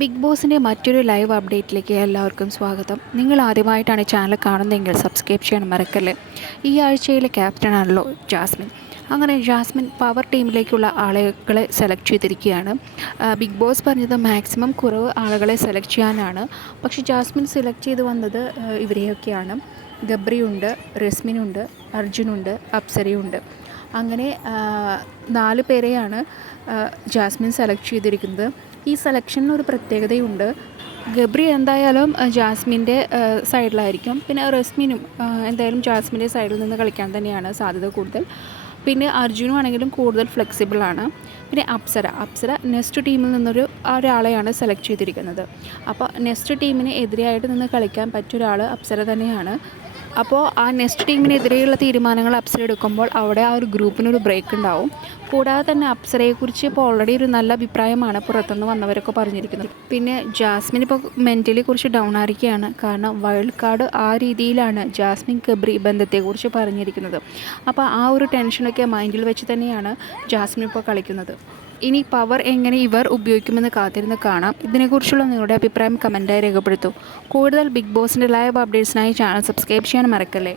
Big ബോസിന്റെ മറ്റൊരു live അപ്ഡേറ്റിലേക്ക് എല്ലാവർക്കും സ്വാഗതം. നിങ്ങൾ ആദ്യമായിട്ടാണ് ചാനൽ കാണുന്നതെങ്കിൽ സബ്സ്ക്രൈബ് ചെയ്യാൻ മറക്കല്ലേ? ഈ ആഴ്ചയിലെ ക്യാപ്റ്റനാണല്ലോ ജാസ്മിൻ. അങ്ങനെ ജാസ്മിൻ പവർ ടീമിലേക്കുള്ള ആളുകളെ സെലക്ട് ചെയ്തിരിക്കുകയാണ്. ബിഗ് ബോസ് പറഞ്ഞത് മാക്സിമം കുറവ് ആളുകളെ സെലക്ട് ചെയ്യാനാണ്. പക്ഷേ ജാസ്മിൻ സെലക്ട് ചെയ്ത് വന്നത് ഇവരെയൊക്കെയാണ്. ഗബ്രിയുണ്ട് റസ്മിനുണ്ട് അർജുനുണ്ട് അപ്സരയുണ്ട്. അങ്ങനെ നാല് പേരെയാണ് ജാസ്മിൻ സെലക്ട് ചെയ്തിരിക്കുന്നത്. ഈ സെലക്ഷനിൽ ഒരു പ്രത്യേകതയുണ്ട്. ഗബ്രി എന്തായാലും ജാസ്മിന്റെ സൈഡിലായിരിക്കും. പിന്നെ റസ്മിനും എന്തായാലും ജാസ്മിന്റെ സൈഡിൽ നിന്ന് കളിക്കാൻ തന്നെയാണ് സാധ്യത കൂടുതൽ. പിന്നെ അർജുനും ആണെങ്കിലും കൂടുതൽ ഫ്ലെക്സിബിൾ ആണ്. പിന്നെ അപ്സര. അപ്സര നെക്സ്റ്റ് ടീമിൽ നിന്നൊരു ഒരാളെയാണ് സെലക്ട് ചെയ്തിരിക്കുന്നത്. അപ്പോൾ നെക്സ്റ്റ് ടീമിന് എതിരെയായിട്ട് നിന്ന് കളിക്കാൻ പറ്റിയ ഒരാൾ അപ്സര തന്നെയാണ്. അപ്പോൾ ആ നെക്സ്റ്റ് ടീമിനെതിരെയുള്ള തീരുമാനങ്ങൾ അപ്സര എടുക്കുമ്പോൾ അവിടെ ആ ഒരു ഗ്രൂപ്പിനൊരു ബ്രേക്ക് ഉണ്ടാവും. കൂടാതെ തന്നെ അപ്സരയെക്കുറിച്ച് ഇപ്പോൾ ഓൾറെഡി ഒരു നല്ല അഭിപ്രായമാണ് പുറത്തുനിന്ന് വന്നവരൊക്കെ പറഞ്ഞിരിക്കുന്നത്. പിന്നെ ജാസ്മിൻ ഇപ്പോൾ മെന്റലി കുറിച്ച് ഡൗൺ ആയിരിക്കുകയാണ്. കാരണം വൈൽഡ് കാർഡ് ആ രീതിയിലാണ് ജാസ്മിൻ കബ്രി ബന്ധത്തെക്കുറിച്ച് പറഞ്ഞിരിക്കുന്നത്. അപ്പോൾ ആ ഒരു ടെൻഷനൊക്കെ മൈൻഡിൽ വെച്ച് തന്നെയാണ് ജാസ്മിൻ ഇപ്പോൾ കളിക്കുന്നത്. ഇനി പവർ എങ്ങനെ ഇവർ ഉപയോഗിക്കുമെന്ന് കാത്തിരുന്ന് കാണാം. ഇതിനെക്കുറിച്ചുള്ള നിങ്ങളുടെ അഭിപ്രായം കമന്റായി രേഖപ്പെടുത്തൂ. കൂടുതൽ ബിഗ് ബോസിന്റെ ലൈവ് അപ്ഡേറ്റ്സിനായി ചാനൽ സബ്സ്ക്രൈബ് ചെയ്യാൻ മറക്കല്ലേ?